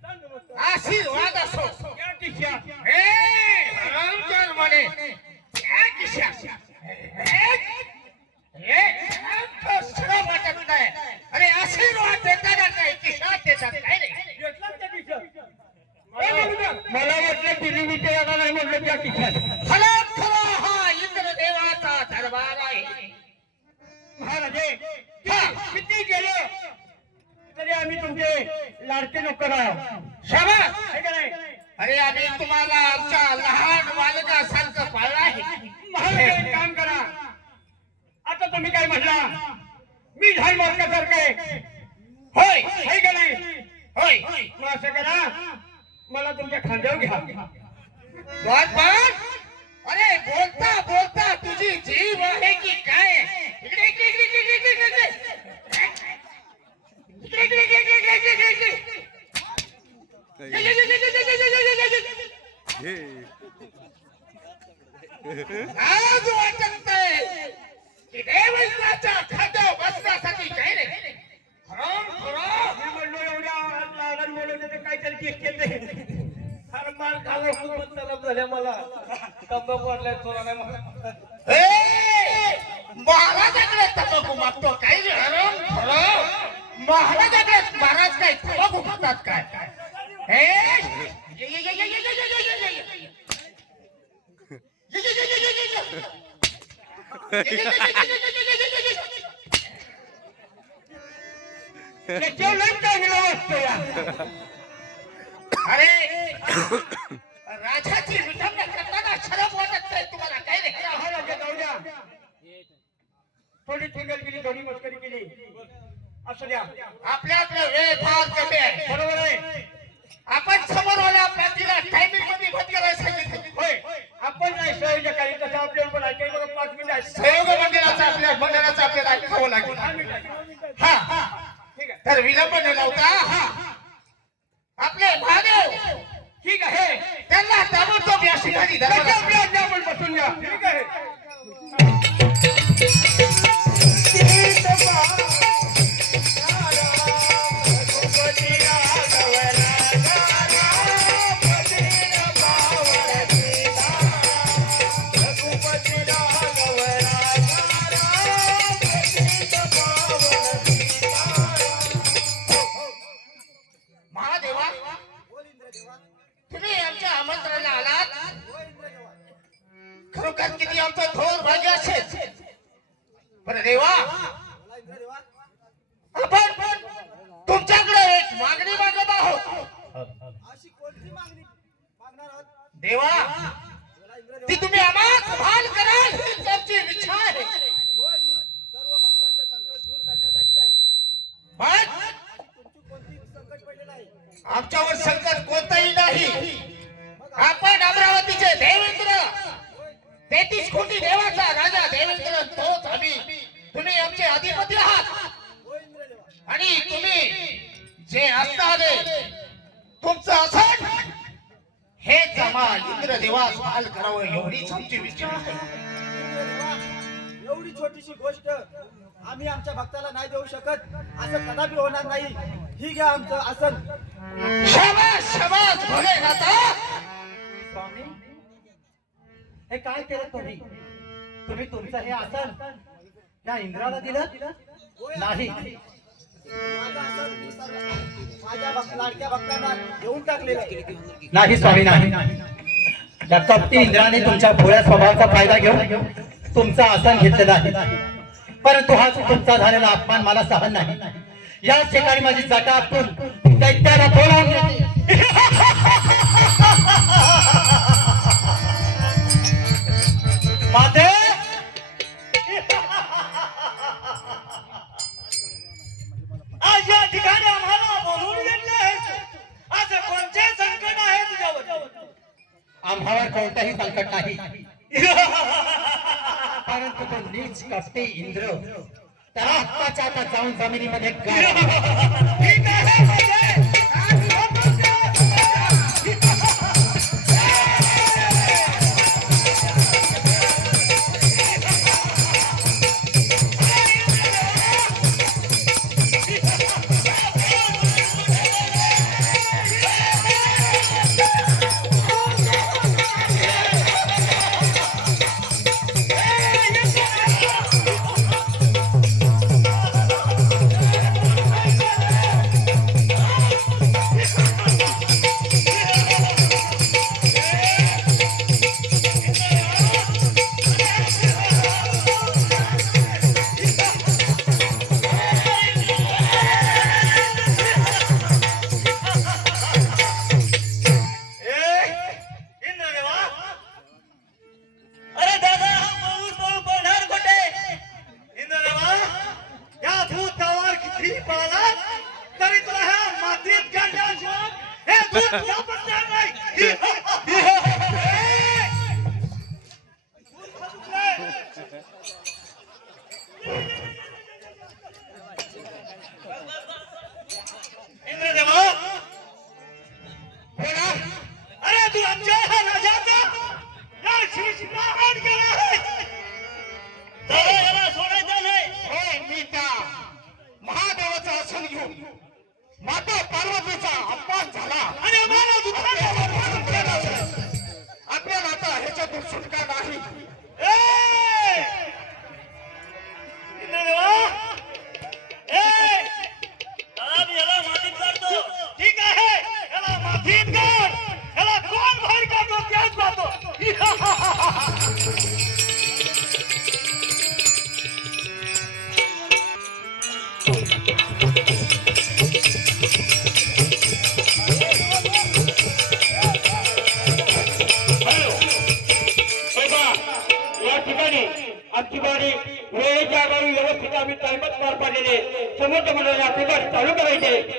आशीर्वाद असो क्या किशा हे हरामखोर म्हणे क्या किशा हे सगळं वाटत नाही अरे आशीर्वाद देताना काय किशा देतात काय रे घेतला त्या किशा मला वाटलं दिल्ली विचारायला नाही म्हटलं त्या किशात खरा हा इंद्र देवाचा दरबार आहे महाराजे किती गेलं तरी आम्ही तुमचे लाडके नोकर आहोत शाबास है का नाही अरे आम्ही तुम्हाला आमच्या लहान बालकासारखं पाळलं आहे महाराज एक काम करा आता तुम्ही काय म्हटला मी लहान बालकासारखं आहे होय है का नाही होय मग असं करा मला तुमच्या खांद्यावर घ्या द्वारपाल अरे बोलता बोलता तुझी जीव आहे की काय इकडे इकडे इकडे इकडे इकडे इकडे आज वाटत नाही की देवस्ताच्या खात्यावर बसण्यासाठी काय रे मी म्हणलो एवढ्या लहान बोलवलं ते काहीतरी केक केले अरे मार खाल्ला खूपच तलब झाल्या मला तंबाखू वाटलाय थोडा नाही मला महाराजाकडे तंबाखू मागतो काय रे महाराजाकडे महाराज काय तंबाखू खातात काय अरे राजाची विटंबना करताना शरम वाटत नाही तुम्हाला काय रे जाऊ द्या थोडी टिंगल केली थोडी मस्करी केली असू द्या आपल्याकडे वेळ फार कमी आहे बरोबर आहे आपण समोरवाल्या पार्टीला टायमिंग मध्ये बंद करायला सांगितलं होय आपण नाही सहयोजकाली तसं आपल्याला पण ऐकायला बरं 5 मिनिट आहे सहयोग मंडळाचं आपल्याला ऐकावं लागेल हा ठीक आहे तर विलंब न लावता आपले महादेव ठीक आहे त्यांना ताबडतोब या ठिकाणी त्याच्या धरा. आपल्या आज्ञा आपण बसून घ्या ठीक आहे महादेवा तुम्ही आमच्या आमंत्रणाला आलात खरोखर किती आमचं थोर भाग्य असेल पण देवा आपण तुमच्याकडे एक मागणी मागत आहोत अशी कोणती मागणी मागणार आहात देवा ती तुम्ही आम्हाला भाल कराल हीच आमची इच्छा आहे होय मी सर्व भक्तांचं संकट दूर करण्यासाठीच आहे पण तुमची कोणती संकट पडलेलं आहे आमच्यावर संकट कोणताही नाही. आपण अमरावतीचे देवेंद्र, 33 कोटी देवाचा राजा देवेंद्र तोच आम्ही. तुम्ही आमचे अधिपती आहात होय इंद्रदेवा. आणि तुम्ही जे असणारे तुमचं असण हेच आम्हा इंद्रदेवास हाल करावं एवढीच आमची विचार. इंद्रदेवा, एवढी छोटीशी गोष्ट आम्ही आमच्या भक्ताला नाही देऊ शकत, असं कदापि होणार नाही. ही घ्या आमचं आसन. शाबास शाबास भोलेनाथा. स्वामी हे काय केलं तुम्ही? तुम्ही तुमचं हे आसन त्या इंद्राला दिलं होय, नाही? माझं आसन मी माझ्या लाडक्या भक्तांना देऊन टाकलेलं आहे. नाही स्वामी नाही. या कपटी इंद्राने तुमच्या भोळ्या स्वभावाचा फायदा घेऊन तुमचं आसन घेतलेलं आहे. परंतु हा तुमचा झालेला अपमान मला सहन नाही. याच ठिकाणी माझी जटा आपटून दैत्याला बोलावून घेते. माते आज या ठिकाणी आम्हाला बोलून घेतले आहे. आज कोणते संकट आहे तुझ्यावर? आम्हावर कोणताही संकट नाही. परंतु तो नीच कपटी इंद्र त्याला आत्ताच्या आता जाऊन जमिनीमध्ये गाड. ठीक आहे माते. अरे तू आमच्या राजाचा या शिवशिंगावर गेला आहे. याला सोडायचं नाही. होय, मी त्या महादेवाचा आसन घेऊन माता पार्वतीचा अपमान झाला आणि आम्हाला दुःखात आपल्याला आता ह्याच्यातून सुटका नाही. याला मातीत काढतो. ठीक आहे, याला मातीत काढ. याला कोण बाहेर काढतो त्याच पाहतो. या ठिकाणी आमची गाडी वेळेच्या आधारे व्यवस्थित आम्ही टाइमात पार पाडलेले समोरच्या मंडळाला चालू करायचे.